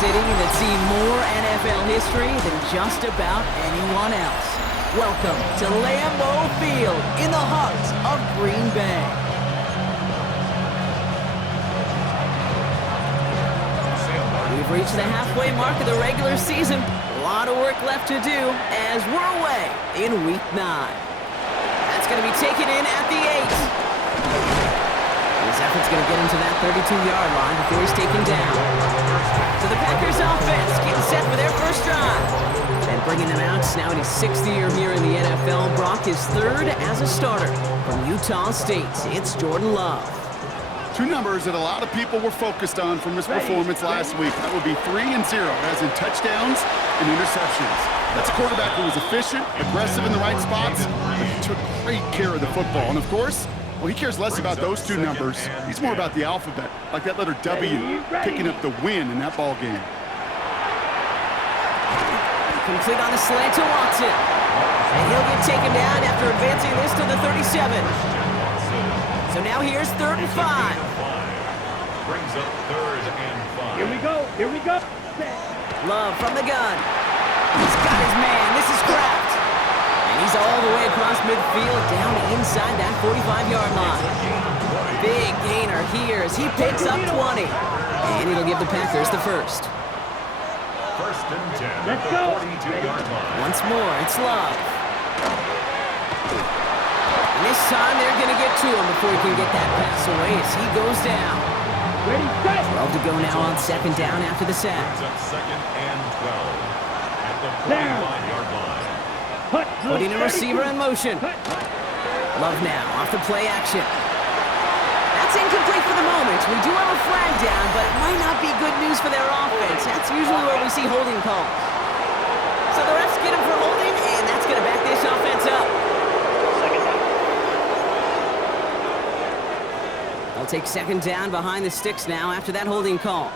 city that's seen more NFL history than just about anyone else. Welcome to Lambeau Field in the heart of Green Bay. We've reached the halfway mark of the regular season. A lot of work left to do as we're away in Week 9. That's going to be taken in at the 8. His effort's going to get him to that 32-yard line before he's taken down. So the Packers offense getting set for their first drive. And bringing them out now in his 6th year here in the NFL. Brock is 3rd as a starter from Utah State. It's Jordan Love. Two numbers that a lot of people were focused on from his performance last week. That would be 3 and 0, as in touchdowns and interceptions. That's a quarterback who was efficient, aggressive in the right spots, but he took great care of the football. And of course, well, he cares less about those two numbers. He's more about the alphabet, like that letter W, picking up the win in that ball game. Complete on the slant to Watson. And he'll get taken down after advancing this to the 37. So now here's 3rd and 5. Brings up 3rd and 5. Here we go. Love from the gun. He's got his man. This is Kraft. And he's all the way across midfield, down inside that 45-yard line. Big gainer here as he picks up 20. And it'll give the Packers the first. 1st and 10. Let's go. 42-yard line. Once more, it's Love. And this time they're going to get to him before he can get that pass away as he goes down. Ready, set. 12 to go now on 2nd down after the sack. Brings up 2nd and 12. At the 45-yard line. Putting a receiver in motion. Love now off the play action. That's incomplete for the moment. We do have a flag down, but it might not be good news for their offense. That's usually where we see holding calls. So the refs get him for holding, and that's going to back this offense up. They'll take 2nd down behind the sticks now after that holding call.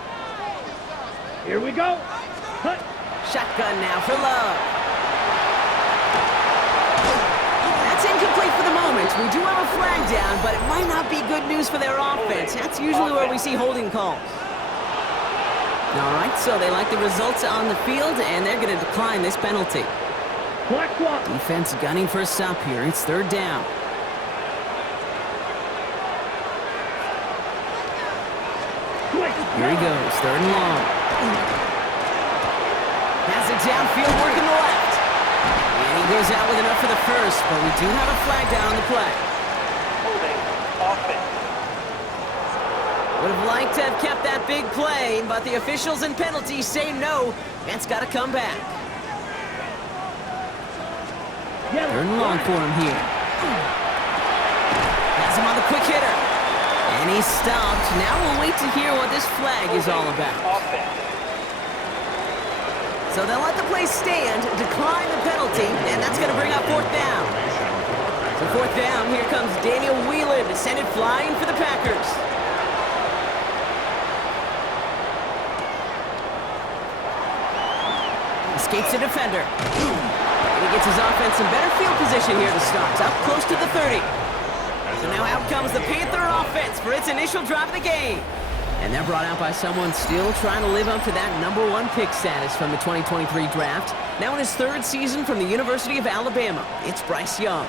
Here we go. Shotgun now for Love. That's incomplete for the moment. We do have a flag down, but it might not be good news for their offense. That's usually where we see holding calls. All right, so they like the results on the field, and they're going to decline this penalty. Defense gunning for a stop here. It's 3rd down. Here he goes, 3rd and long. Has it downfield, working the left. And he goes out with enough for the first, but we do have a flag down on the play. Holding offense. Would have liked to have kept that big play, but the officials and penalties say no. That's got to come back. 3rd and long for him here. Has him on the quick hitter. And he's stopped. Now we'll wait to hear what this flag is all about. So they'll let the play stand, decline the penalty, and that's going to bring up 4th down. So 4th down, here comes Daniel Whelan to send it flying for the Packers. Escapes the defender. And he gets his offense in better field position here to start. Up close to the 30. So now out comes the Panther offense for its initial drive of the game. And they're brought out by someone still trying to live up to that #1 pick status from the 2023 draft. Now in his 3rd season from the University of Alabama, it's Bryce Young.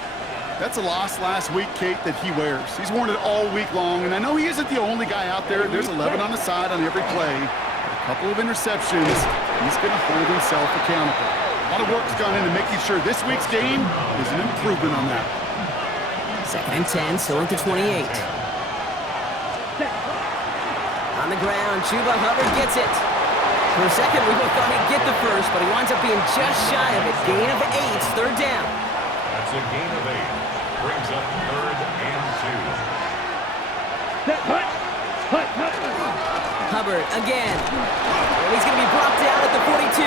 That's a loss last week, Kate, that he wears. He's worn it all week long, and I know he isn't the only guy out there. There's 11 on the side on every play. A couple of interceptions. He's going to hold himself accountable. A lot of work's gone into making sure this week's game is an improvement on that. 2nd and 10, still at the 28. On the ground, Chuba Hubbard gets it. For a second, we both thought he'd get the first, but he winds up being just shy of it. Gain of 8, 3rd down. That's a gain of 8. Brings up 3rd and 2. Hubbard again. And he's going to be brought down at the 42.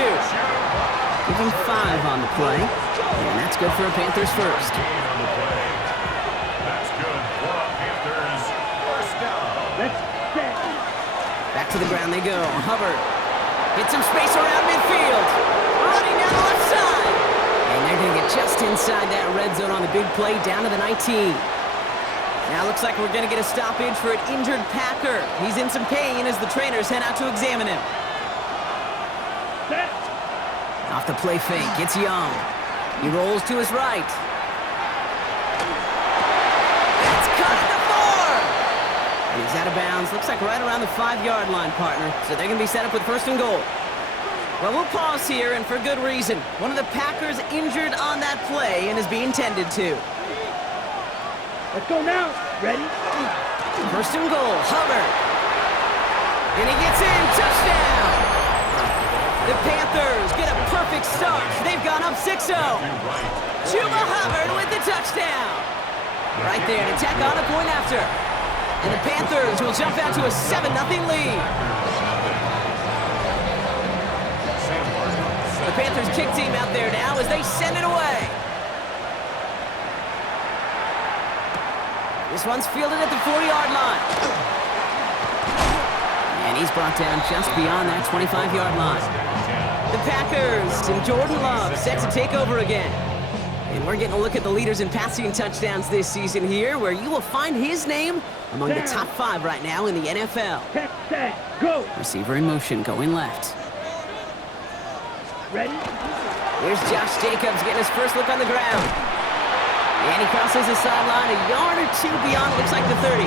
Give him 5 on the play. And that's good for a Panthers first. Gain on the play. That's good for a Panthers first down. Back to the ground they go. Hubbard hits some space around midfield. Running down the left side. And they're going to get just inside that red zone on the big play down to the 19. Now looks like we're going to get a stoppage for an injured Packer. He's in some pain as the trainers head out to examine him. Set. Off the play fake, gets Young. He rolls to his right. It's cut at the 4! And he's out of bounds. Looks like right around the 5-yard line, partner. So they're going to be set up with 1st and goal. Well, we'll pause here, and for good reason. One of the Packers injured on that play and is being tended to. Let's go now. Ready? 1st and goal, Hubbard. And he gets in, touchdown! The Panthers get a perfect start. They've gone up 6-0. Chuba Hubbard with the touchdown. Right there to tack on a point after. And the Panthers will jump out to a 7-0 lead. The Panthers kick team out there now as they send it away. This one's fielded at the 40-yard line. And he's brought down just beyond that 25-yard line. The Packers and Jordan Love set to take over again. And we're getting a look at the leaders in passing touchdowns this season here, where you will find his name among the top 5 right now in the NFL. Set. Go. Receiver in motion, going left. Ready? Here's Josh Jacobs getting his first look on the ground. And he crosses the sideline a yard or 2 beyond, looks like the 30.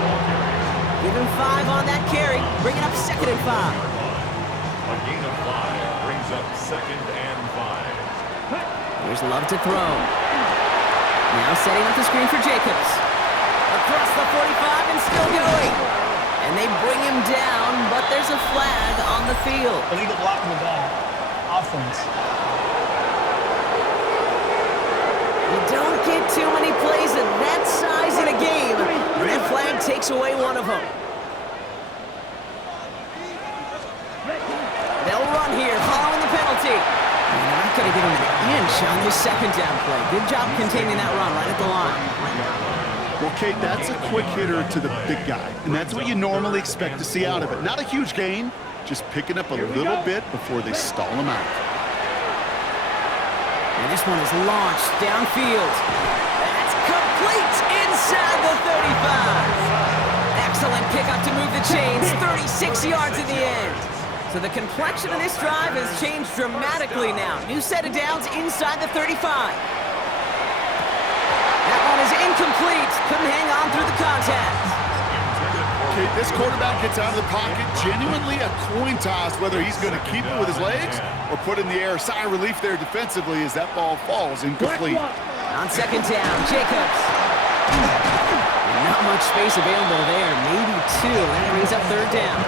Give him 5 on that carry, bringing up 2nd and 5. A gain of 5 brings up 2nd and 5. Here's Love to throw. Now setting up the screen for Jacobs. Across the 45 and still going. And they bring him down, but there's a flag on the field. Illegal block in the back. Offense. You don't get too many plays of that size in a game, and that flag takes away one of them. They'll run here, following the penalty. And they're not going to give him an inch on the 2nd down play. Good job containing that run right at the line. Well, Kate, that's a quick hitter to the big guy, and that's what you normally expect to see out of it. Not a huge gain, just picking up a little bit before they stall him out. And this one is launched downfield. That's complete inside the 35. Excellent pickup to move the chains, 36 yards in the end. So the complexion of this drive has changed dramatically now. New set of downs inside the 35. That one is incomplete. Couldn't hang on through the contact. Okay, this quarterback gets out of the pocket, genuinely a coin toss whether he's going to keep it with his legs or put in the air. Sigh of relief there defensively as that ball falls incomplete. On 2nd down, Jacobs. Not much space available there, maybe 2. That brings up 3rd down.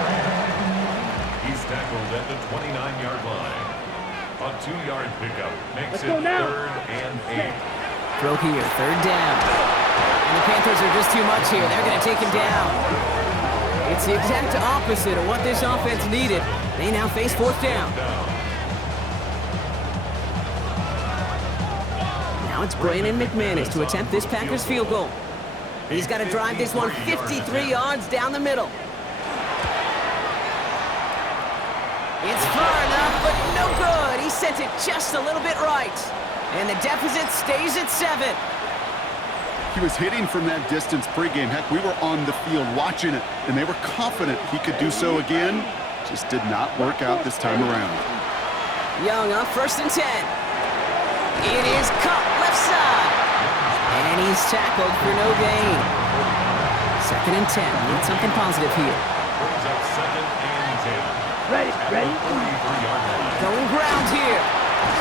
He's tackled at the 29-yard line. A 2-yard pickup makes it go now. 3rd and 8. Throw here, 3rd down. And the Panthers are just too much here. They're going to take him down. It's the exact opposite of what this offense needed. They now face 4th down. Now it's Brandon McManus to attempt this Packers field goal. He's got to drive this one 53 yards down the middle. It's far enough, but no good. He sent it just a little bit right. And the deficit stays at 7. He was hitting from that distance pregame. Heck, we were on the field watching it, and they were confident he could do so again. Just did not work out this time around. Young up 1st and 10. It is cut left side. And he's tackled for no gain. 2nd and 10. Need something positive here. Brings up 2nd and 10. Ready? Going ground here.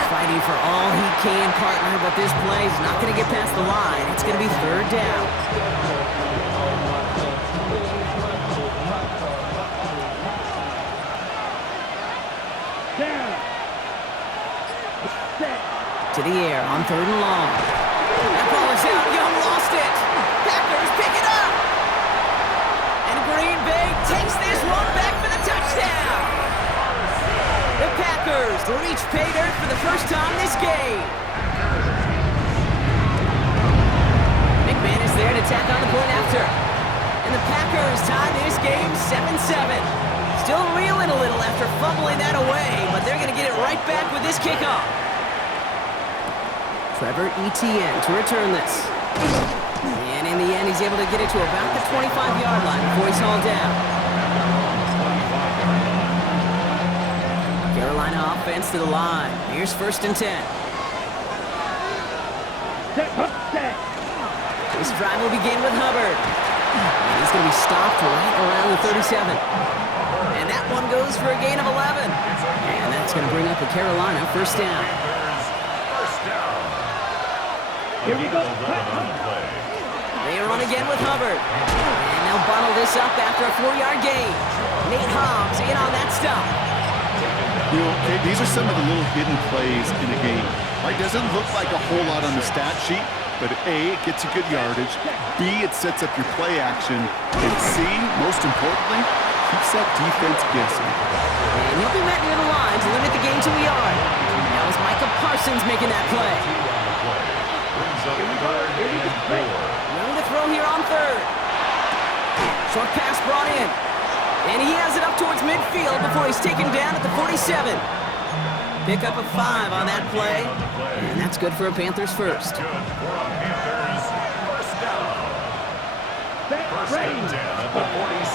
Fighting for all he can, partner, but this play is not going to get past the line. It's going to be 3rd down. Down. Set. To the air on 3rd and long. That ball is out. Young lost it. Packers pick it up. And Green Bay takes this one back for the touchdown. The Packers reach pay dirt for the first time this game. McManus there to tack on the point after. And the Packers tie this game 7-7. Still reeling a little after fumbling that away, but they're going to get it right back with this kickoff. Trevor Etienne to return this. And in the end, he's able to get it to about the 25-yard line before he's hauled down. Carolina offense to the line. Here's 1st and 10. Set. This drive will begin with Hubbard. And he's going to be stopped right around the 37. And that one goes for a gain of 11. And that's going to bring up a Carolina 1st down. Here we go. They run again with Hubbard. And they'll bottle this up after a 4-yard gain. Nate Hobbs in on that stop. You know, okay, these are some of the little hidden plays in a game. Right? Doesn't look like a whole lot on the stat sheet, but A, it gets you good yardage. B, it sets up your play action. And C, most importantly, keeps that defense guessing. And he'll be met near the line to limit the gain to a yard. That was Micah Parsons making that play. Running the throw here on 3rd. Short pass brought in. And he has it up towards midfield before he's taken down at the 47. Pick up a 5 on that play. And that's good for a Panthers 1st.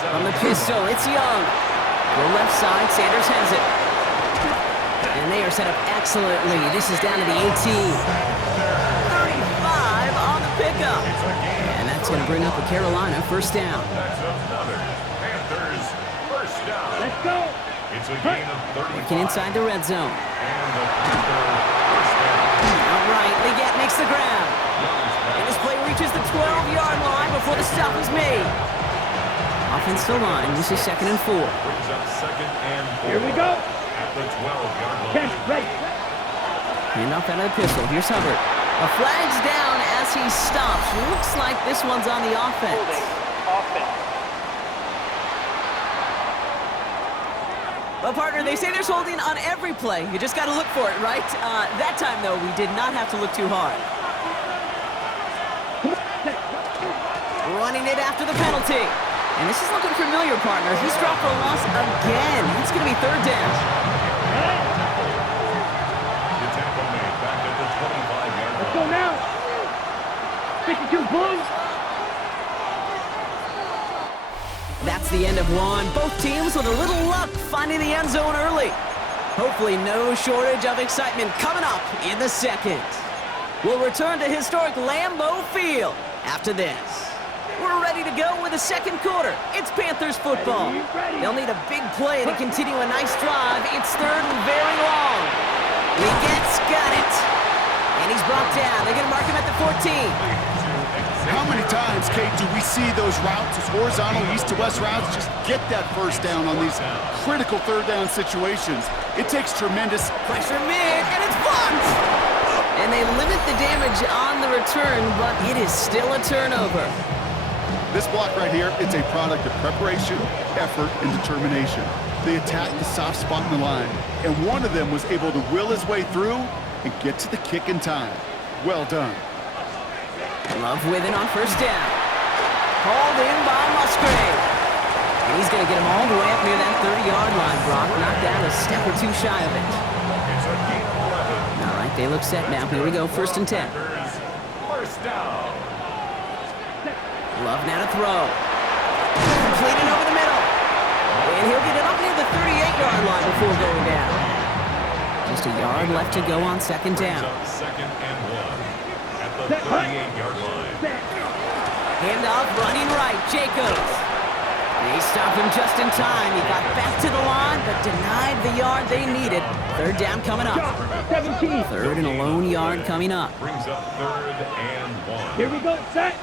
From the pistol, it's Young. Go left side, Sanders has it. And they are set up excellently. This is down to the 18. 35 on the pickup. And that's going to bring up a Carolina 1st down. Let's go. It's a gain of 30. Working inside the red zone. Outright, Leggett makes the grab. And this play reaches the 12-yard line before the stop is made. Offensive line, this is 2nd and 4. Brings up 2nd and 4. Here we go. At the 12-yard line. Catch, ready. Hand off out of the pistol. Here's Hubbard. A flag's down as he stops. Looks like this one's on the offense. Holding. Offense. Well, partner, they say there's holding on every play. You just got to look for it, right? That time, though, we did not have to look too hard. Running it after the penalty. And this is looking familiar, partner. He's dropped for a loss again. It's going to be 3rd down. The tackle made back at the 25-yard line. Let's go now. 52 Blues. That's the end of one. Both teams with a little luck finding the end zone early. Hopefully no shortage of excitement coming up in the 2nd. We'll return to historic Lambeau Field after this. We're ready to go with the 2nd quarter. It's Panthers football. They'll need a big play to continue a nice drive. It's 3rd and very long. Leggett's got it. And he's brought down. They're going to mark him at the 14. How many times, Kate, do we see those routes, those horizontal east-to-west routes, just get that 1st down on these critical 3rd down situations? It takes tremendous Pressure mid, and it's blocked! And they limit the damage on the return, but it is still a turnover. This block right here, it's a product of preparation, effort, and determination. They attacked the soft spot in the line, and one of them was able to will his way through and get to the kick in time. Well done. Love with it on 1st down. Hauled in by Musgrave. And he's going to get him all the way up near that 30-yard line, Brock. Knocked down a step or 2 shy of it. It's a gain of 11. All right, they look set now. Here we go, 1st and 10. 1st down. Love now to throw. Completed over the middle. And he'll get it up near the 38-yard line before going down. Just a yard left to go on 2nd down. 2nd and 1. At the 38-yard line. Handoff running right, Jacobs. They stopped him just in time. He got back to the line, but denied the yard they needed. 3rd down coming up. 17. 3rd and a lone yard coming up. Brings up 3rd and 1. Here we go. Set.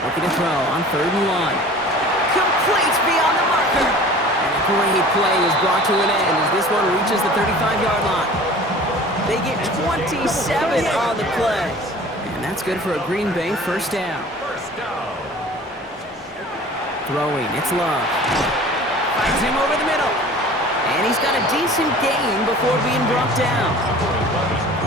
Looking to throw on 3rd and 1. Complete beyond the marker. And a great play is brought to an end as this one reaches the 35-yard line. They get 27 on the play. And that's good for a Green Bay 1st down. 1st down. Throwing, it's Love. Finds him over the middle. And he's got a decent gain before being brought down.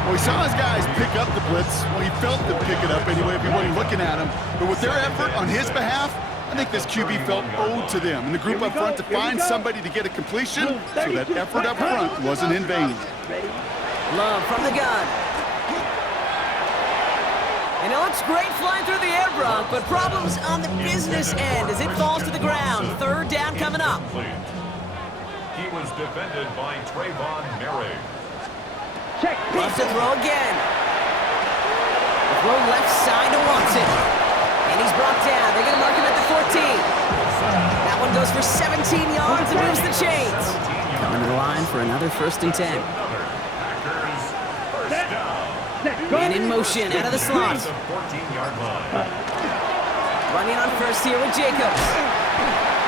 Well, he saw his guys pick up the blitz. Well, he felt them pick it up anyway if he wasn't looking at him. But with their effort on his behalf, I think this QB felt owed to them. And the group up front to find somebody to get a completion so that effort up front wasn't in vain. Love from the gun. And it looks great flying through the air, Brock, but problems on the business end as it falls to the ground. 3rd down coming up. He was was defended by Trayvon Merrick. Check. Wants to throw again. The throw left side to Watson. And he's brought down. They're going to mark him at the 14. That one goes for 17 yards and moves the chains. Coming to the line for another 1st and 10. Another Packers first down. Man in motion out of the slot. At the 14-yard line. Running on first here with Jacobs.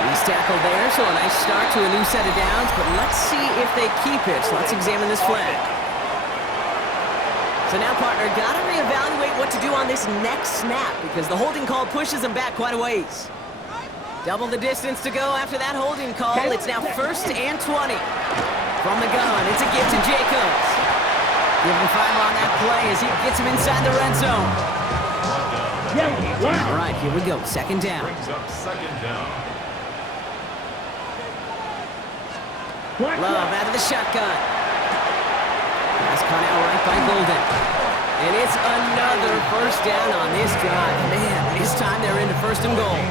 He's tackled there, so a nice start to a new set of downs, but let's see if they keep it. So let's examine this flag. So now, partner, got to reevaluate what to do on this next snap because the holding call pushes them back quite a ways. Double the distance to go after that holding call. It's now 1st and 20. From the gun, it's a gift to Jacobs. Give him 5 on that play as he gets him inside the red zone. All right, here we go. 2nd down. Brings up 2nd down. Love out of the shotgun. Pass caught out right by Golden. And it's another 1st down on this drive. Man, this time they're into 1st and goal.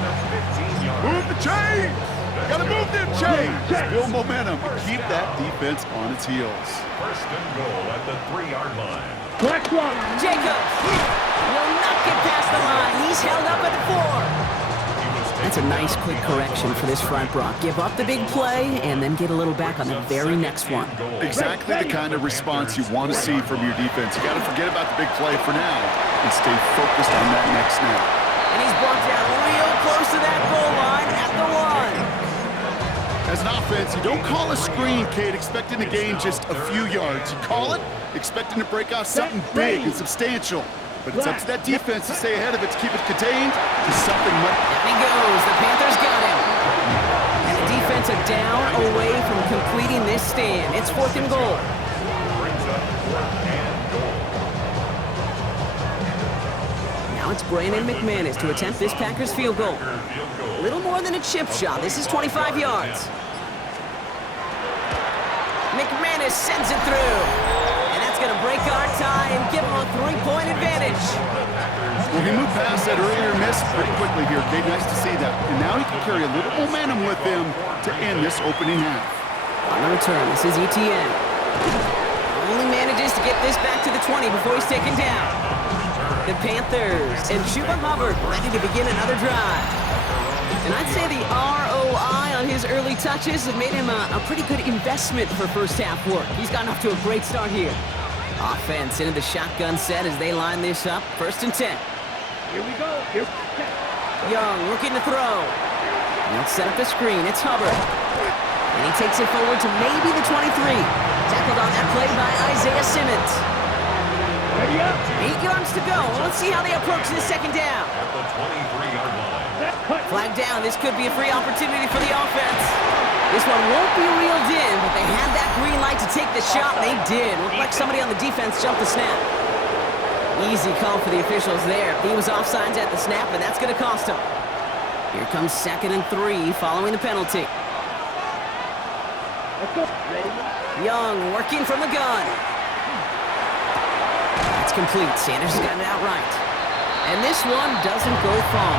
Move the chain! Gotta move them chains! Build momentum and keep that defense on its heels. 1st and goal at the 3-yard line. Black one. Jacobs will not get past the line. He's held up at the 4. That's a nice quick correction for this front, Brock. Give up the big play and then get a little back on the very next one. Exactly the kind of response you want to see from your defense. You got to forget about the big play for now and stay focused on that next snap. And he's brought down real close to that goal line at the 1. As an offense, you don't call a screen, kid, expecting to gain just a few yards. You call it expecting to break out something big and substantial. But it's up to that defense to stay ahead of it, to keep it contained to something much. Down he goes. The Panthers got him. And the defense a down away from completing this stand. It's 4th and goal. Brings up 4th and goal. Now it's Brandon McManus to attempt this Packers field goal. A little more than a chip shot. This is 25 yards. McManus sends it through. And that's going to break our tie and give him a 3-point advantage. Well, he moved past that earlier miss pretty quickly here, Kate. Nice to see that. And now he can carry a little momentum with him to end this opening half. On the return, this is ETN. Only manages to get this back to the 20 before he's taken down. The Panthers and Chuba Hubbard ready to begin another drive. And I'd say the ROI on his early touches have made him a pretty good investment for first half work. He's gotten off to a great start here. Offense into the shotgun set as they line this up. 1st and 10. Here we go. Here. Young looking to throw. He'll set up the screen. It's Hubbard. And he takes it forward to maybe the 23. Tackled on that play by Isaiah Simmons. Ready up. 8 yards to go. Let's see how they approach this 2nd down. At the 23-yard line. Flag down. This could be a free opportunity for the offense. This one won't be reeled in, but they had that green light to take the shot, and they did. Looked like somebody on the defense jumped the snap. Easy call for the officials there. He was offsides at the snap, and that's going to cost him. Here comes 2nd and 3 following the penalty. Let's go. Ready. Young working from the gun. That's complete. Sanders has got it outright. And this one doesn't go far.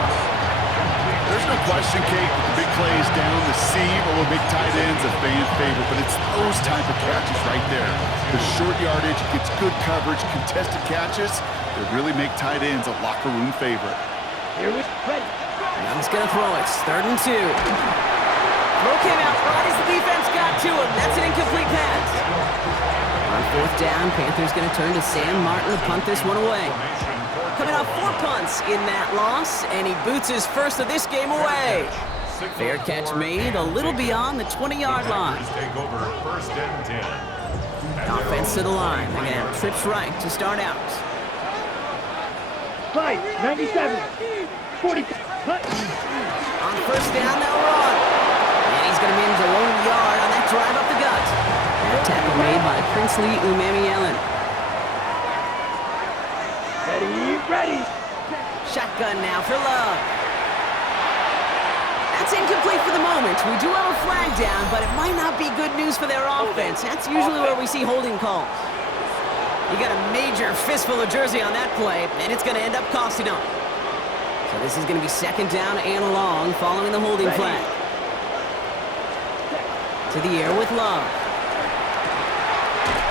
There's no question, Kate, that the big plays down the seam or big tight ends a fan favorite, but it's those type of catches right there. The short yardage, gets good coverage, contested catches that really make tight ends a locker room favorite. Here we ready. Young's going to throw it. 3rd and 2. Throw came out right as the defense got to him. That's an incomplete pass. On 4th down, Panthers going to turn to Sam Martin to punt this one away. Coming off 4 punts in that loss, and he boots his first of this game away. Fair catch made a little beyond the 20-yard line. Take over 1st and 10. Offense to the line. They're going to have trips right to start out. Fight. 97. 40. Cut. On 1st down, they'll run. And he's going to manage a lone yard on that drive up the gut. That tackle made by Princely Umamielen. Ready. Shotgun now for Love. That's incomplete for the moment. We do have a flag down, but it might not be good news for their offense. That's usually where we see holding calls. You got a major fistful of jersey on that play, and it's going to end up costing them. So this is going to be 2nd down and long following the holding flag. To the air with Love.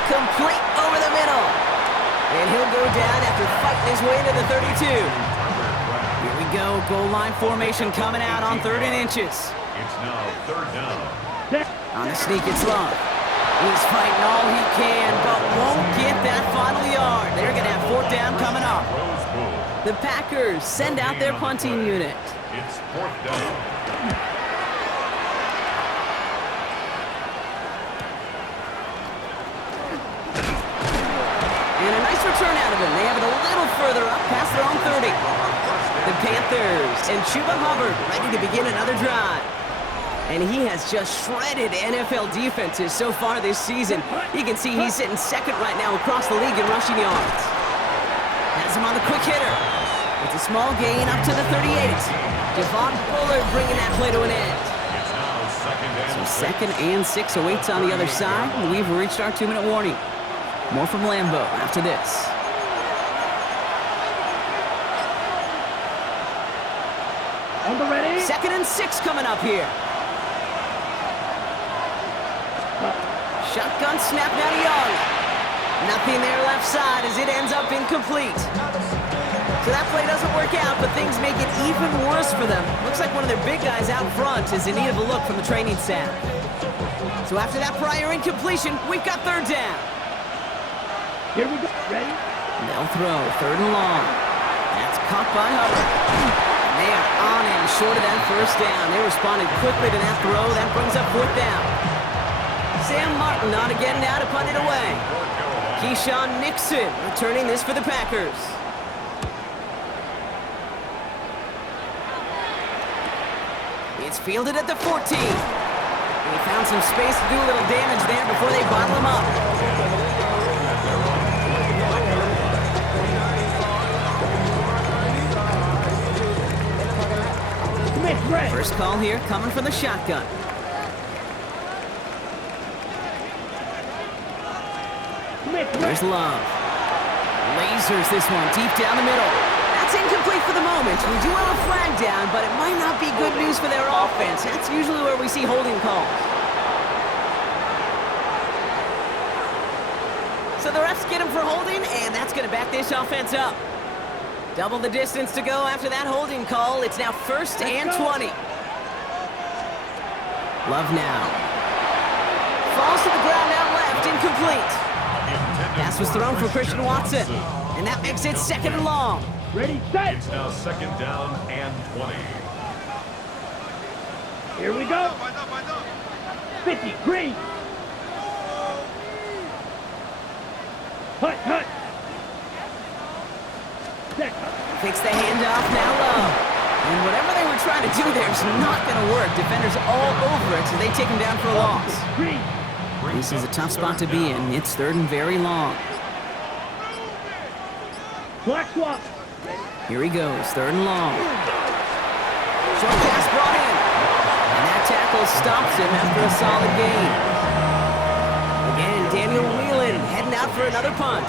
Complete over the middle. And he'll go down after fighting his way into the 32. Here we go. Goal line formation coming out on 3rd and inches. It's now 3rd down. On the sneak, it's Love. He's fighting all he can, but won't get that final yard. They're going to have 4th down coming up. Rose Bowl. The Packers send out their punting unit. It's 4th down. And a nice return out of him. They have it a little further up past their own 30. The Panthers and Chuba Hubbard ready to begin another drive. And he has just shredded NFL defenses so far this season. You can see he's sitting 2nd right now across the league in rushing yards. Has him on the quick hitter. It's a small gain up to the 38. Javon Bullard bringing that play to an end. It's now 2nd and So 2nd and 6 awaits on the other side. And we've reached our 2-minute warning. More from Lambeau after this. On the ready. 2nd and 6 coming up here. Shotgun snap now to Young. Nothing there left side as it ends up incomplete. So that play doesn't work out, but things make it even worse for them. Looks like one of their big guys out front is in need of a look from the training staff. So after that prior incompletion, we've got 3rd down. Here we go. Ready? They'll throw 3rd and long. That's caught by Hubbard. They are on him short of that 1st down. They responded quickly to that throw. That brings up 4th down. Sam Martin on again now to punt it away. Keyshawn Nixon returning this for the Packers. It's fielded at the 14. He found some space to do a little damage there before they bottle him up. First call here coming from the shotgun. There's Love. Lasers this one deep down the middle. That's incomplete for the moment. We do have a flag down, but it might not be good news for their offense. That's usually where we see holding calls. So the refs get him for holding, and that's going to back this offense up. Double the distance to go after that holding call. It's now 1st and 20. Love now. Falls to the ground out left, incomplete. Pass was thrown for Christian Watson, and that makes it 2nd and long. Ready, set. It's now 2nd down and 20. Here we go. 50, green. Hut. Takes the handoff, now Love. And whatever they were trying to do there is not going to work. Defenders all over it, so they take him down for a loss. Green. This is a tough spot to be in. It's 3rd and very long. Black swap. Here he goes, 3rd and long. Short pass brought in. And that tackle stops him after a solid gain. Again, Daniel Whelan heading out for another punt.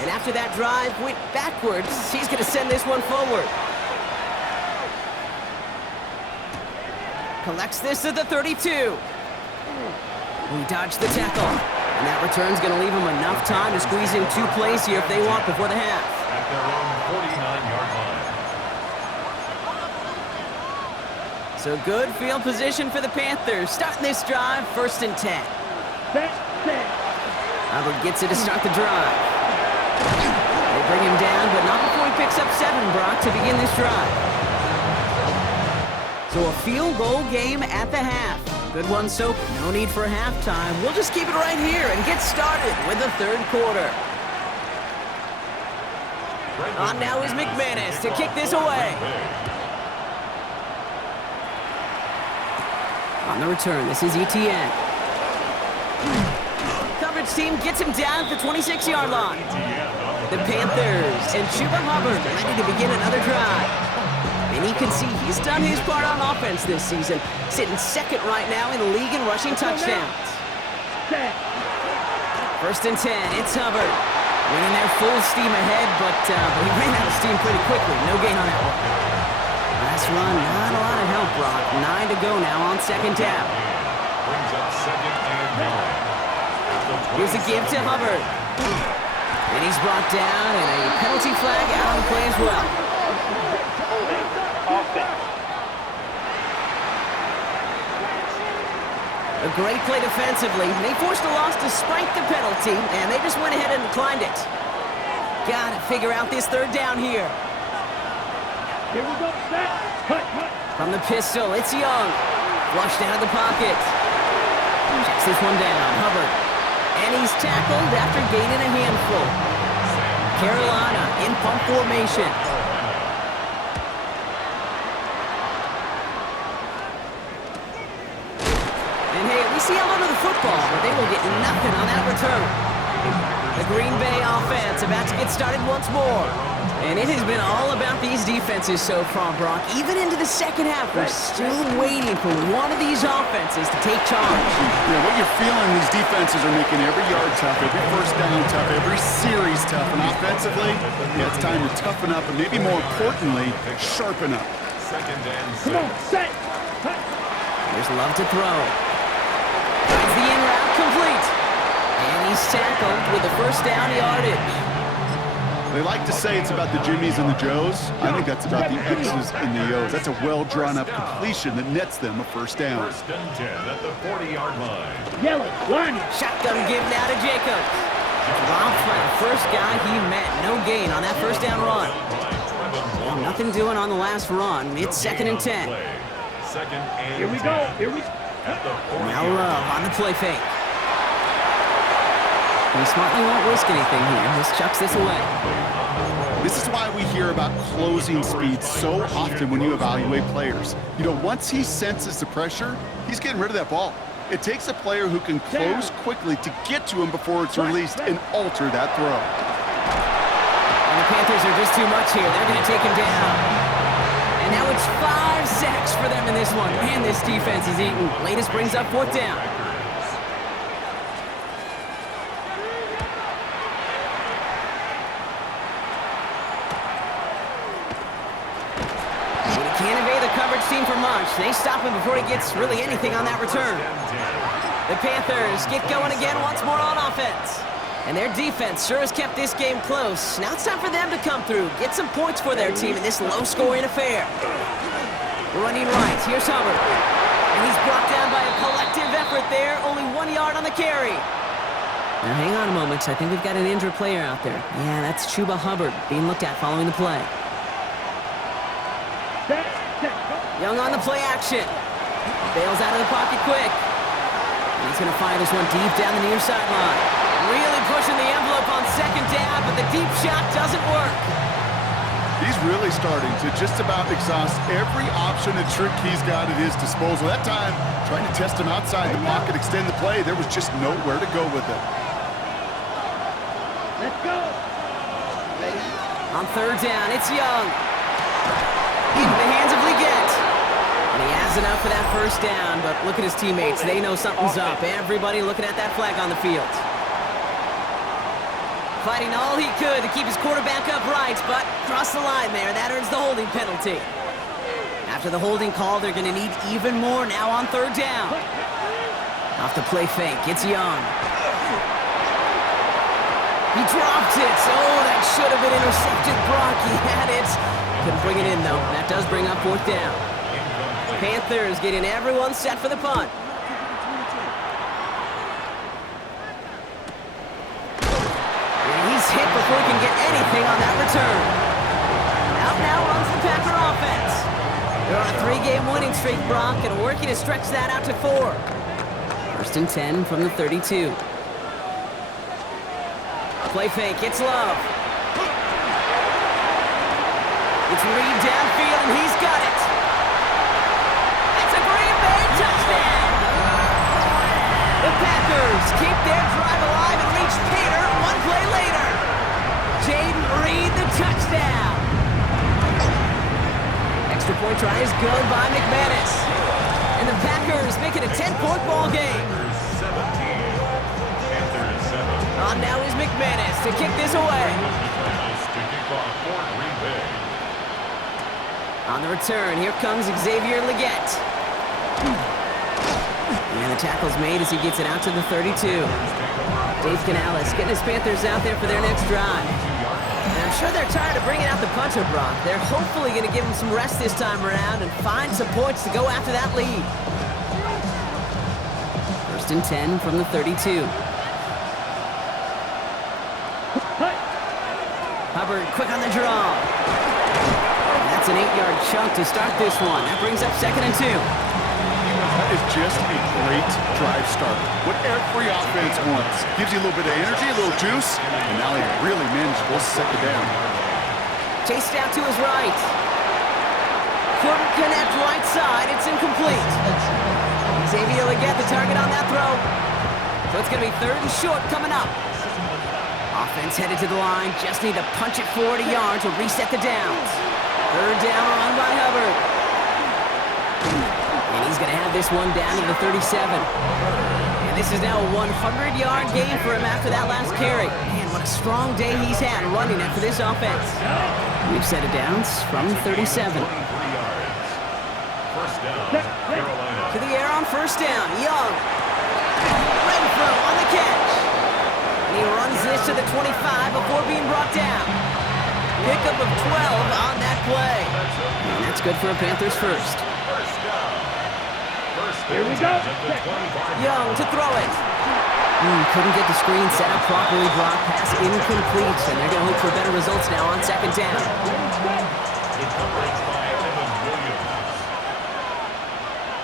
And after that drive went backwards, he's going to send this one forward. Collects this at the 32. We dodged the tackle. And that return's going to leave him enough time to squeeze in 2 plays here if they want before the half. At their own 49-yard line. So good field position for the Panthers. Starting this drive, 1st and 10. Set. Hubbard gets it to start the drive. They bring him down, but not before he picks up 7, Brock, to begin this drive. So a field goal game at the half. Good one, so no need for halftime. We'll just keep it right here and get started with the 3rd quarter. On now is McManus to kick this away. On the return, this is Etienne. Coverage team gets him down at the 26-yard line. The Panthers and Chuba Hubbard ready to begin another drive. And you can see he's done his part on offense this season, sitting 2nd right now in the league in rushing touchdowns. 1st and 10, it's Hubbard. Winning there full steam ahead, but he ran out of steam pretty quickly. No gain on that one. Last run, not a lot of help, Brock. 9 to go now on 2nd down. brings up 2nd and 9. Here's a give to Hubbard. And he's brought down, and a penalty flag out on the play as well. Holding. Offense. A great play defensively. They forced a loss despite the penalty, and they just went ahead and declined it. Gotta figure out this 3rd down here. Here we go, set, cut. From the pistol, it's Young. Flushed out of the pocket. Checks this one down, Hubbard. And he's tackled after gaining a handful. Carolina in pump formation. And hey, at least he held onto the football, but they will get nothing on that return. The Green Bay offense about to get started once more. And it has been all about these defenses so far, Brock. Even into the second half, we're still waiting for one of these offenses to take charge. Yeah, what you're feeling, these defenses are making every yard tough, every first down tough, every series tough. And offensively, yeah, it's time to toughen up and maybe more importantly, sharpen up. 2nd and 6. Come on, set, cut. There's Love to throw. Finds the in route complete. And he's tackled with the first down yardage. They like to say it's about the Jimmies and the Joes. I think that's about the X's and the O's. That's a well-drawn-up completion that nets them a first down. 1st and 10 at the 40-yard line. Yellow, line it. Shotgun give now to Jacobs. Dropped by the first guy he met. No gain on that first down run. Well, nothing doing on the last run. It's 2nd and 10. 2nd and Here we go, 10 here we at the 40-yard Now line. Love on the play fake. He smartly won't risk anything here. Just chucks this away. This is why we hear about closing speed so often when you evaluate players. You know, once he senses the pressure, he's getting rid of that ball. It takes a player who can close quickly to get to him before it's released and alter that throw. And the Panthers are just too much here. They're going to take him down. And now it's 5 sacks for them in this one. Man, this defense is eating. Latest brings up 4th down. Team for much. They stop him before he gets really anything on that return. The Panthers get going again once more on offense. And their defense sure has kept this game close. Now it's time for them to come through, get some points for their team in this low-scoring affair. Running right, here's Hubbard. And he's brought down by a collective effort there, only 1 yard on the carry. Now hang on a moment, I think we've got an injured player out there. Yeah, that's Chuba Hubbard being looked at following the play. Young on the play action. Bails out of the pocket quick. And he's going to fire this one deep down the near sideline. Really pushing the envelope on 2nd down, but the deep shot doesn't work. He's really starting to just about exhaust every option and trick he's got at his disposal. That time, trying to test him outside the pocket, extend the play, there was just nowhere to go with it. Let's go. On 3rd down, it's Young. Into the hands of Leggett. And he has enough for that first down, but look at his teammates. They know something's up. Everybody looking at that flag on the field. Fighting all he could to keep his quarterback upright, but crossed the line there. That earns the holding penalty. After the holding call, they're going to need even more now on 3rd down. Off the play fake, it's Young. He dropped it. Oh, that should have been intercepted. Brock, he had it. Couldn't bring it in, though. That does bring up 4th down. Panthers getting everyone set for the punt. And he's hit before he can get anything on that return. Out now runs the Packer offense. They're on a 3-game winning streak, Brock, and working to stretch that out to 4. 1st and 10 from the 32. Play fake, it's Love. It's Reed downfield, and he's got it. It's a Green Bay touchdown. The Packers keep their drive alive and reach Tater 1 play later. Jaden Reed, the touchdown. Extra point try is good by McManus. And the Packers make it a 10-point ball game. On now is McManus to kick this away. On the return, here comes Xavier Leggett. And And the tackle's made as he gets it out to the 32. Dave Canales getting his Panthers out there for their next drive. And I'm sure they're tired of bringing out the punter, Brock. They're hopefully going to give him some rest this time around and find some points to go after that lead. 1st and 10 from the 32. Hubbard quick on the draw. And that's an 8-yard chunk to start this one. That brings up 2nd and 2. That is just a great drive start. What every offense wants. Gives you a little bit of energy, a little juice, and now he really manageable second down. Chased out to his right. Couldn't connect right side. It's incomplete. He's able to get the target on that throw. So it's going to be 3rd and short coming up. Offense headed to the line. Just need to punch it 40 yards to reset the downs. 3rd down run by Hubbard. And he's going to have this one down to the 37. And this is now a 100-yard gain for him after that last carry. Man, what a strong day he's had running it for this offense. We've set it downs from 37. First down, Carolina. To the air on 1st down. Young. Renfro on the catch. And he runs this to the 25 before being brought down. Pickup of 12 on that play. And that's good for a Panthers first. Here we go. Young to throw it. Couldn't get the screen set up properly. Brock pass incomplete. And they're going to hope for better results now on 2nd down.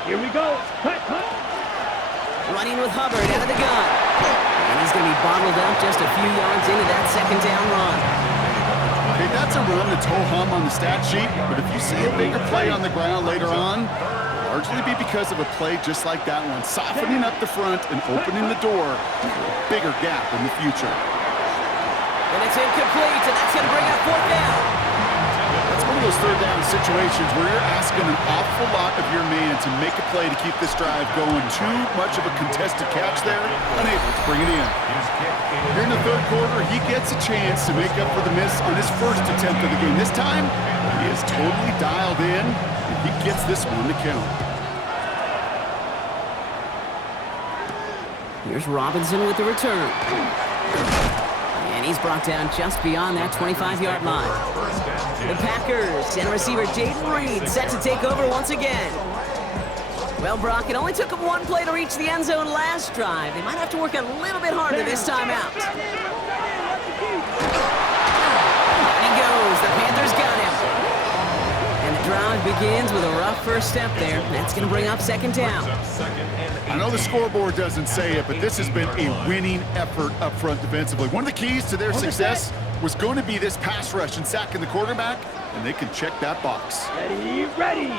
Here we go. Cut. Running with Hubbard out of the gun. And he's going to be bottled up just a few yards into that 2nd down run. Okay, that's a run that's ho-hum on the stat sheet, but if you see a bigger play on the ground later on, it'll largely be because of a play just like that one, softening up the front and opening the door to a bigger gap in the future. And it's incomplete, and that's going to bring up 4th down. That's one of those 3rd down situations where you're asking an awful lot of your man to make a play to keep this drive going. Too much of a contested catch there, unable to bring it in. Here in the 3rd quarter, he gets a chance to make up for the miss on his 1st attempt of the game. This time, he is totally dialed in, and he gets this one to count. Here's Robinson with the return. And he's brought down just beyond that 25-yard line. The Packers and receiver Jaden Reed set to take over once again. Well, Brock, it only took them one play to reach the end zone last drive. They might have to work a little bit harder this time out. And he goes. The Panthers got him. And the drive begins with a rough first step there. That's going to bring up 2nd down. I know the scoreboard doesn't say it, but this has been a winning effort up front defensively. One of the keys to their success was going to be this pass rush and sacking the quarterback, and they can check that box. Ready.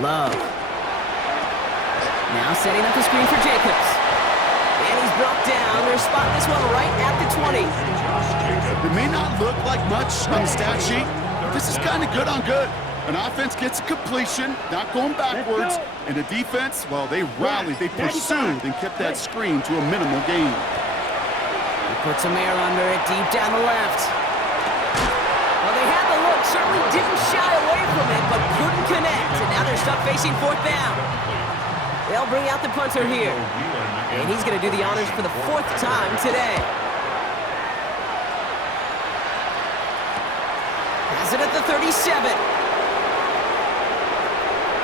Love. Now setting up the screen for Jacobs. And he's brought down. They're spotting this one right at the 20. It may not look like much on the stat sheet, but this is kind of good on good. An offense gets a completion, not going backwards, and the defense, well, they rallied, they pursued, and kept that screen to a minimal gain. He puts some air under it, deep down the left. Well, they had the look, certainly didn't shy away from it, but couldn't connect, and now they're stuck facing 4th down. They'll bring out the punter here, and he's going to do the honors for the 4th time today. Has it at the 37.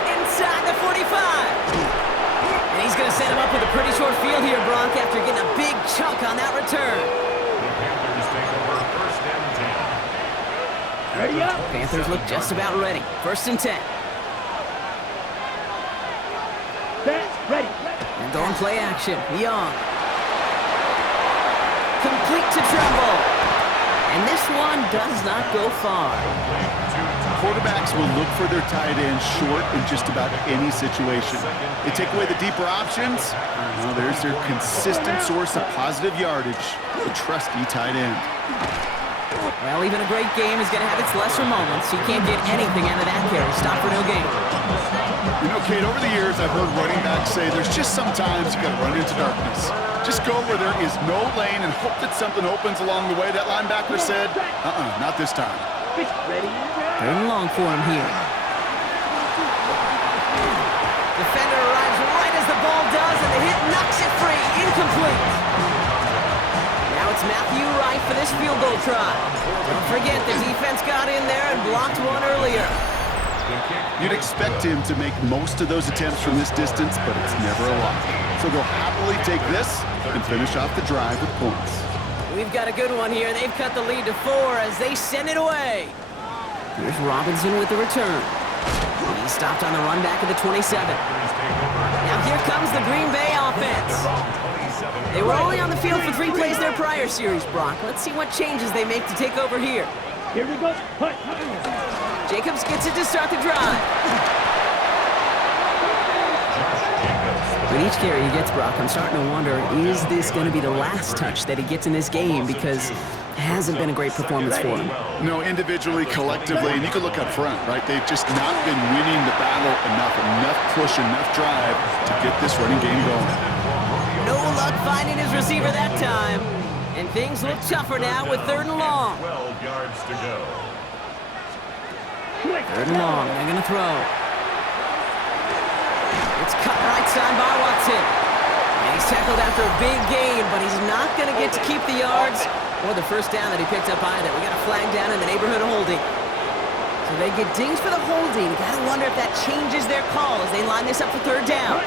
Inside the 45. And he's going to set him up with a pretty short field here, Brock, after getting a big chunk on that return. The Panthers take over 1st and 10. Ready up. Panthers look just about ready. 1st and 10. Ready. And going play action. Young. Complete to Tremble. And this one does not go far. Quarterbacks will look for their tight end short in just about any situation. They take away the deeper options. Well, there's their consistent source of positive yardage, the trusty tight end. Well, even a great game is going to have its lesser moments. He can't get anything out of that carry. Stop for no gain. You know, Kate, over the years, I've heard running backs say there's just sometimes you got to run into darkness. Just go where there is no lane and hope that something opens along the way. That linebacker said, not this time. Ready. 3rd and long for him here. Defender arrives right incomplete. Now it's Matthew Wright for this field goal try. Don't forget, the defense got in there and blocked one earlier. You'd expect him to make most of those attempts from this distance, but it's never a lot. So they'll happily take this and finish off the drive with points. We've got a good one here. They've cut the lead to 4 as they send it away. Here's Robinson with the return. He stopped on the run back of the 27. Now here comes the Green Bay offense. They were only on the field for 3 plays their prior series, Brock. Let's see what changes they make to take over here. Here we go. Punt. Jacobs gets it to start the drive. With each carry he gets, Brock, I'm starting to wonder, is this going to be the last touch that he gets in this game? Because it hasn't been a great performance for him. No, individually, collectively, and you can look up front, right? They've just not been winning the battle enough push, enough drive to get this running game going. No luck finding his receiver that time. And things look tougher now with 3rd and long. 12 yards to go. 3rd and long, they're going to throw. It's cut right side by Watson. And he's tackled after a big gain, but he's not going to get to keep the yards or the first down that he picked up either. We got a flag down in the neighborhood of holding. So they get dinged for the holding. You got to wonder if that changes their call as they line this up for 3rd down.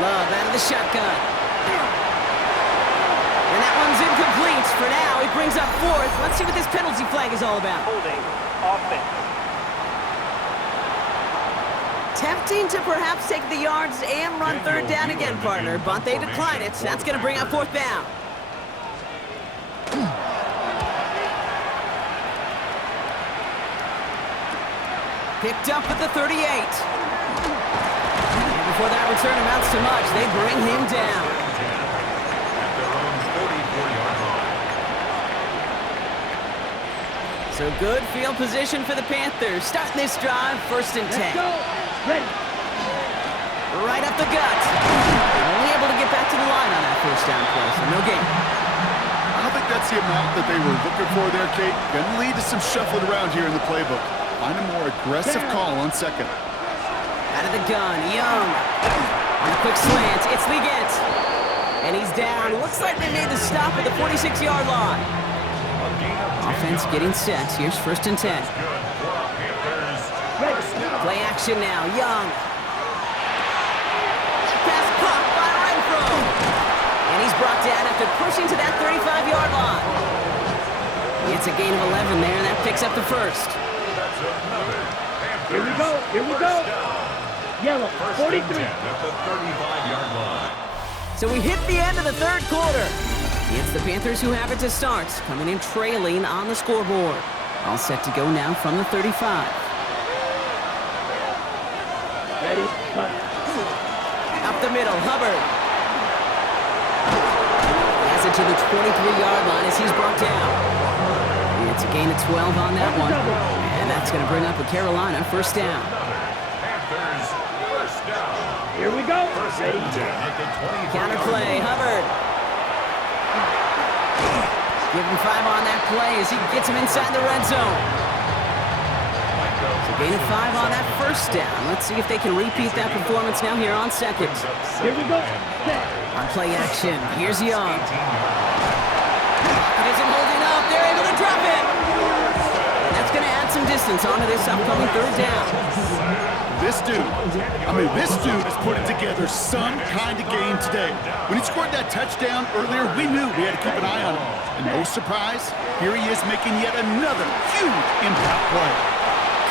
Love out of the shotgun. And that one's incomplete. For now, he brings up 4th. Let's see what this penalty flag is all about. Holding. Offense. Tempting to perhaps take the yards and run 3rd down again, partner, but they decline it. That's going to bring up 4th down. Picked up at the 38. And before that return amounts to much, they bring him down. At their own 44-yard line. So good field position for the Panthers. Starting this drive, 1st and 10. Let's go. Ready. Right up the gut. Only able to get back to the line on that 1st down play, so no gain. I don't think that's the amount that they were looking for there, Kate. Going to lead to some shuffling around here in the playbook. Find a more aggressive call on 2nd. Out of the gun, Young. On a quick slant, it's Liggett. And he's down. Looks like they made the stop at the 46-yard line. Offense getting set. Here's 1st and 10. Play action now, Young. Pass caught by Renfro. And he's brought down after pushing to that 35-yard line. It's a gain of 11 there, and that picks up the 1st. Here we go. Here we go. Yellow. 43. At the 35-yard line. So we hit the end of the 3rd quarter. It's the Panthers who have it to start, coming in trailing on the scoreboard. All set to go now from the 35. Ready. Punt. Up the middle, Hubbard. Has it to the 23-yard line as he's brought down. It's a gain of 12 on that one. And that's going to bring up a Carolina 1st down. Panthers, 1st down. Here we go. Ready. At the 25-yard Counter play, line. Hubbard. Give him 5 on that play as he gets him inside the red zone. So gain of 5 on that 1st down. Let's see if they can repeat that performance now here on 2nd. Here we go. Set. On play action, here's Young. It isn't holding up. They're able to drop it. And that's going to add some distance onto this upcoming 3rd down. This dude has put it together some kind of game today. When he scored that touchdown earlier, we knew we had to keep an eye on him. And no surprise, here he is making yet another huge impact play.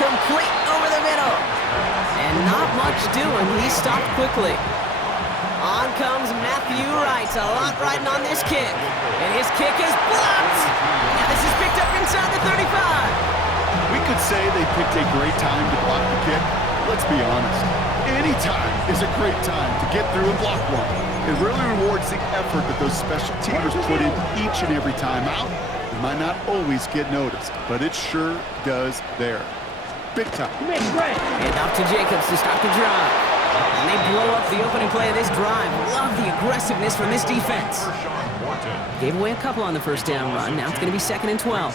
Complete over the middle. And not much doing. He stopped quickly. On comes Matthew Wright. A lot riding on this kick. And his kick is blocked. Now this is picked up inside the 35. We could say they picked a great time to block the kick. Let's be honest. Any time is a great time to get through and block one. It really rewards the effort that those special teamers put in each and every time out. It might not always get noticed, but it sure does there. Big time. Make way. And up to Jacobs to start the drive. And they blow up the opening play of this drive. Love the aggressiveness from this defense. Gave away a couple on the 1st down run. Now it's going to be 2nd and 12.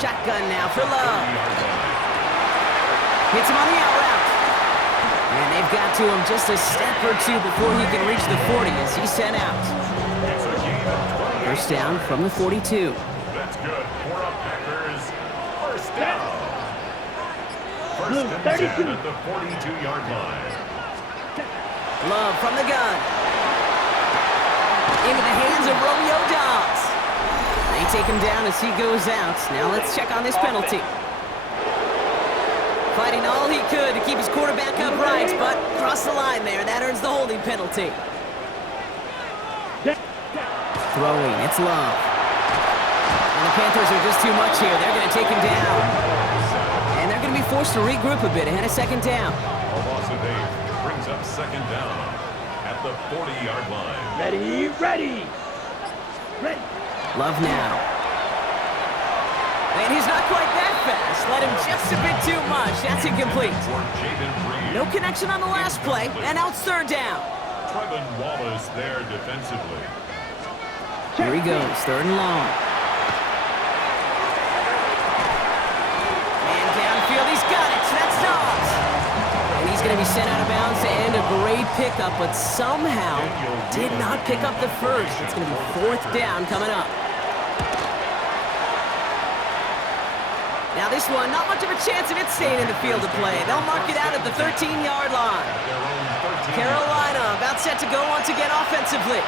Shotgun now for Love. Hits him on the out route. And they've got to him just a step or two before he can reach the 40 as he's sent out. It's a gain of 28. First down from the 42. That's good for a Packers first down. First Blue, and 32. 10 at the 42-yard line. Love from the gun. Into the hands of Romeo Dobbs. They take him down as he goes out. Now let's check on this penalty. Fighting all he could to keep his quarterback upright, but crossed the line there. That earns the holding penalty. Throwing, it's Love. And the Panthers are just too much here. They're going to take him down. And they're going to be forced to regroup a bit ahead of second down. A loss of 8 brings up second down at the 40-yard line. Ready, ready. Ready. Love now. And he's not quite that fast. Let him just a bit too much. That's incomplete. For Jaden Reed. No connection on the last play, and now it's third down. Trevin Wallace there defensively. Here he goes, third and long. And downfield, he's got it. That's Dobbs. And he's going to be sent out of bounds to end a great pickup, but somehow did not pick up the first. It's going to be fourth down coming up. Now this one, not much of a chance of it staying in the field of play. They'll mark it out at the 13-yard line. Carolina about set to go once again offensively.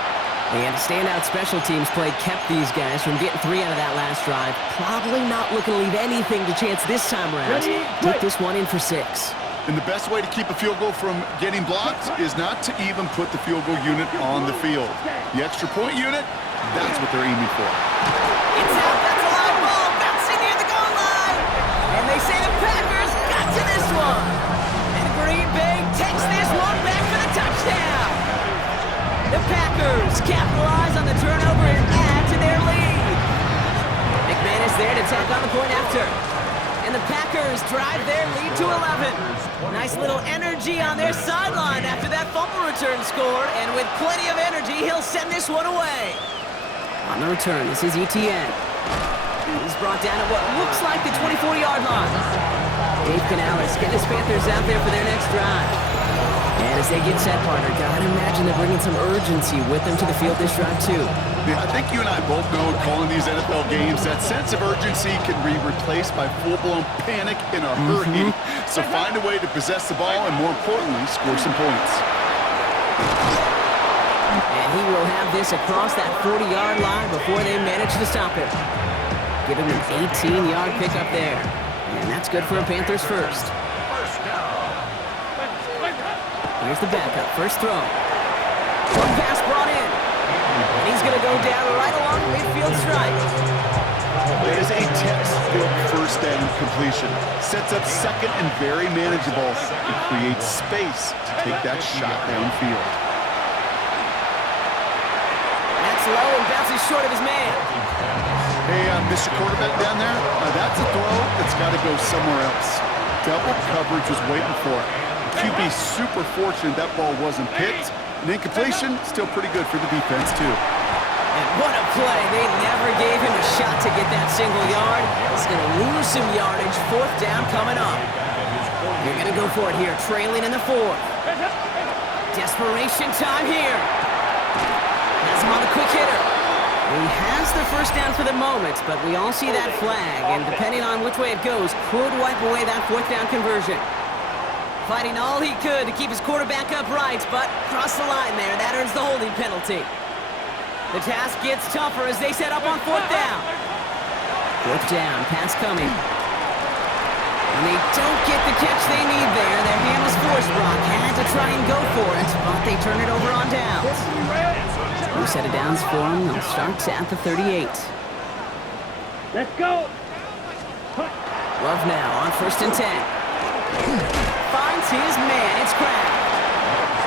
And a standout special teams play kept these guys from getting 3 out of that last drive. Probably not looking to leave anything to chance this time around. Took this one in for 6. And the best way to keep a field goal from getting blocked is not to even put the field goal unit on the field. The extra point unit, that's what they're aiming for. It's out. That's a live ball. Bouncing near the goal line. And they say the Packers got to this one. And Green Bay takes this one back for the touchdown. The Packers capitalize on the turnover and add to their lead. McManus there to tack on the point after. And the Packers drive their lead to 11. Nice little energy on their sideline after that fumble return scored. And with plenty of energy, he'll send this one away. On the return, this is Etienne. He's brought down at what looks like the 24-yard line. Dave Canales getting his Panthers out there for their next drive. And as they get set, partner, gotta imagine they're bringing some urgency with them to the field this drive, too. Yeah, I think you and I both know calling these NFL games, that sense of urgency can be replaced by full-blown panic in a hurry. So find a way to possess the ball and, more importantly, score some points. And he will have this across that 40-yard line before they manage to stop him. Give him an 18-yard pickup there. And that's good for a Panthers first. Here's the backup, first throw. One pass brought in. And he's going to go down right along the midfield stripe. It is a textbook first down completion. Sets up second and very manageable. It creates space to take that shot downfield. That's low and bounces short of his man. Hey, Mr. Quarterback down there, that's a throw that's got to go somewhere else. Double coverage was waiting for it. QB super fortunate that ball wasn't picked. And incompletion, still pretty good for the defense, too. And what a play. They never gave him a shot to get that single yard. He's going to lose some yardage. Fourth down coming up. They're going to go for it here, trailing in the fourth. Desperation time here. Has him on the quick hitter. He has the first down for the moment, but we all see that flag, and depending on which way it goes, could wipe away that fourth down conversion. Fighting all he could to keep his quarterback upright, but crossed the line there. That earns the holding penalty. The task gets tougher as they set up on fourth down. Fourth down, pass coming. And they don't get the catch they need there. Their hand was forced, Brock. Had to try and go for it, but they turn it over on downs. Two set of downs for them. They'll start at the 38. Let's go. Love now on first and 10. Finds his man. It's Kraft.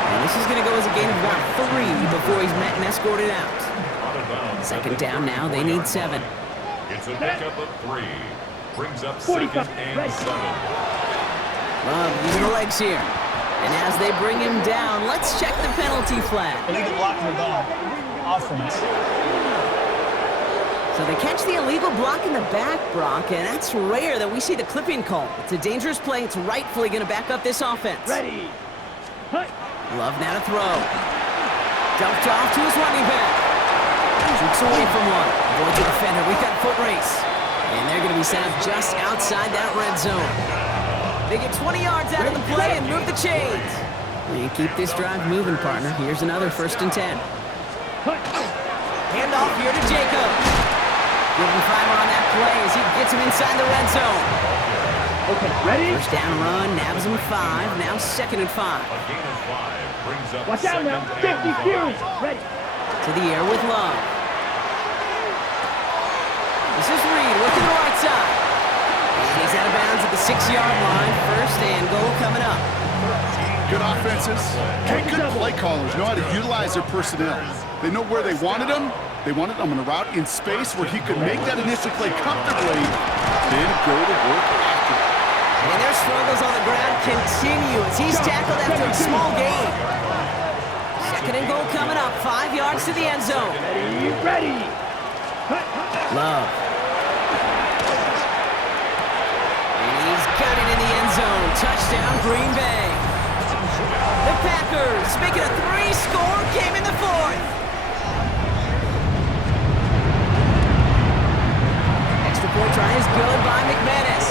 And this is going to go as a gain of about 3 before he's met and escorted out. Second down now. They need 7. It's a pickup of 3. Brings up second and 7. Love using the legs here. And as they bring him down, let's check the penalty flag. Illegal block in the back. Offense. So they catch the illegal block in the back, Brock, and that's rare that we see the clipping call. It's a dangerous play. It's rightfully going to back up this offense. Ready. Love now to throw. Dumped off to his running back. Shoots away from one. Avoids the defender. We've got foot race. And they're going to be set up just outside that red zone. They get 20 yards out of the play and move the chains. And keep this drive moving, partner. Here's another 1st and 10. Hand off here to Jacob. Giving Fimer on that play as he gets him inside the red zone. Okay, ready? First down run, nabs him 5. Now 2nd and 5. A gain of 5 brings up Watch out now. 50 Fury. Ready. To the air with Love. This is Reed working the right side. And he's out of bounds at the 6-yard line. 1st and goal coming up. Good offenses. Okay, good play callers know how to utilize their personnel. They know where they wanted them. They wanted him in a route in space where he could make that initial play comfortably, then go to work after. And their struggles on the ground continue as he's tackled after a small gain. 2nd and goal coming up, 5 yards to the end zone. Ready. Love. And he's got it in the end zone. Touchdown, Green Bay. The Packers making a 3-score game in the 4th. Extra point try is good by McManus.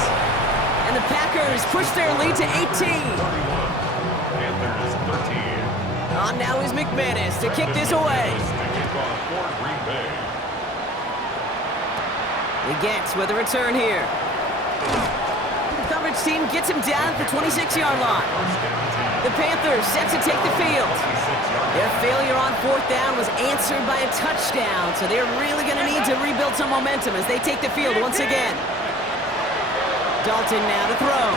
And the Packers push their lead to 18. Panthers 13. On now is McManus to kick this away. He gets with a return here. The coverage team gets him down at the 26-yard line. The Panthers set to take the field. Their failure on 4th down was answered by a touchdown, so they're really going to need to rebuild some momentum as they take the field once again. Dalton now to throw.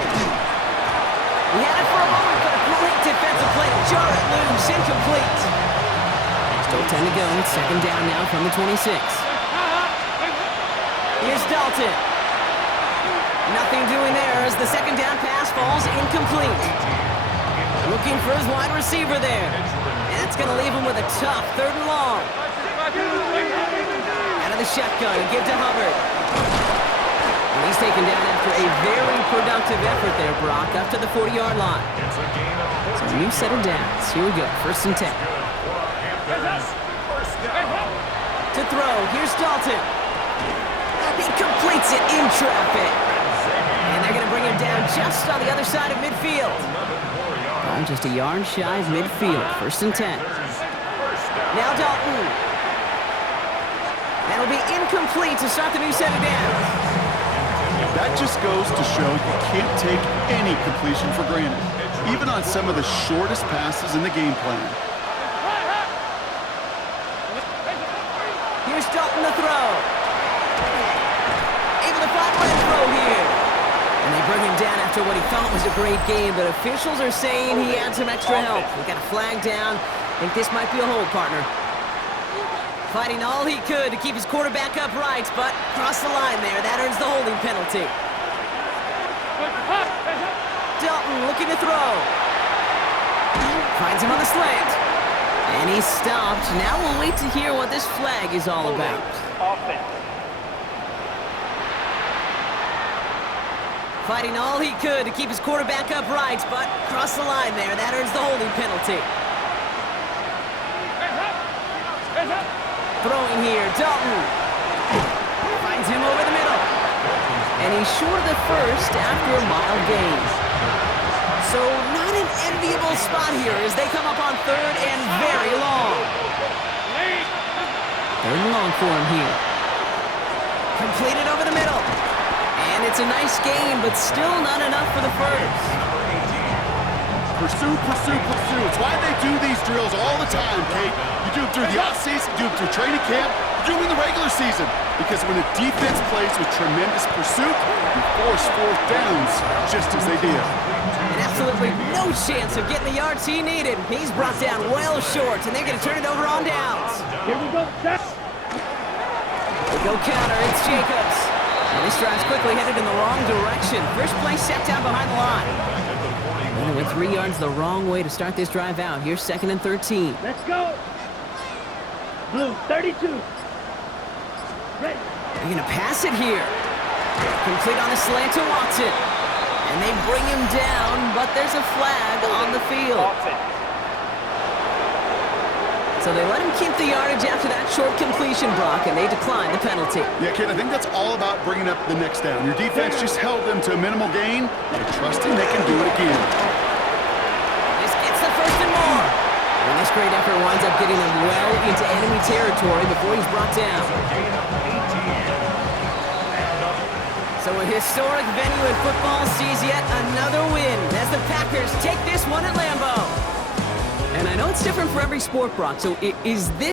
He had it for a moment, but a great defensive play to jar it loose, incomplete. Still 10 to go, 2nd down now from the 26. Here's Dalton. Nothing doing there as the 2nd down pass falls incomplete. Looking for his wide receiver there. And that's going to leave him with a tough 3rd and long. Out of the shotgun, give to Hubbard. And he's taken down after a very productive effort there, Brock, up to the 40-yard line. So new set of downs. Here we go, 1st and 10. To throw, here's Dalton. He completes it in traffic. And they're going to bring him down just on the other side of midfield. Oh, just a yard shy of midfield. 1st and 10. Now Dalton. That'll be incomplete to start the new set of downs. That just goes to show you can't take any completion for granted, even on some of the shortest passes in the game plan. Here's Dalton to throw. Able to find one throw here. And they bring him down after what he thought was a great game, but officials are saying he had some extra help. We got a flag down. I think this might be a hold, partner. Fighting all he could to keep his quarterback upright, but crossed the line there. That earns the holding penalty. Dalton looking to throw. Finds him on the slant. And he's stopped. Now we'll wait to hear what this flag is all about. Fighting all he could to keep his quarterback upright, but crossed the line there. That earns the holding penalty. Throwing here, Dalton. Finds him over the middle. And he's short of the 1st after a mild gain. So not an enviable spot here as they come up on 3rd and very long. 3rd and long for him here. Completed over the middle. And it's a nice game, but still not enough for the 1st. Pursue, pursue, pursue. It's why they do these drills all the time, Kate. You do them through the offseason, you do them through training camp, you do them in the regular season. Because when a defense plays with tremendous pursuit, you force 4th downs just as they did. And absolutely no chance of getting the yards he needed. He's brought down well short, and they're going to turn it over on downs. Here we go, set. They go counter, it's Jacobs. And this drive's quickly headed in the wrong direction. First play set down behind the line. And it went 3 yards the wrong way to start this drive out. Here's 2nd and 13. Let's go. Blue, 32. Ready. They're going to pass it here. Complete on the slant to Watson. And they bring him down, but there's a flag on the field. So they let him keep the yardage after that short completion, Brock, and they declined the penalty. Yeah, kid, I think that's all about bringing up the next down. Your defense just held them to a minimal gain. They're trusting they can do it again. This gets the first and more. And this great effort winds up getting them well into enemy territory before he's brought down. So a historic venue in football sees yet another win as the Packers take this one at Lambeau. And I know it's different for every sport, Brock, so is this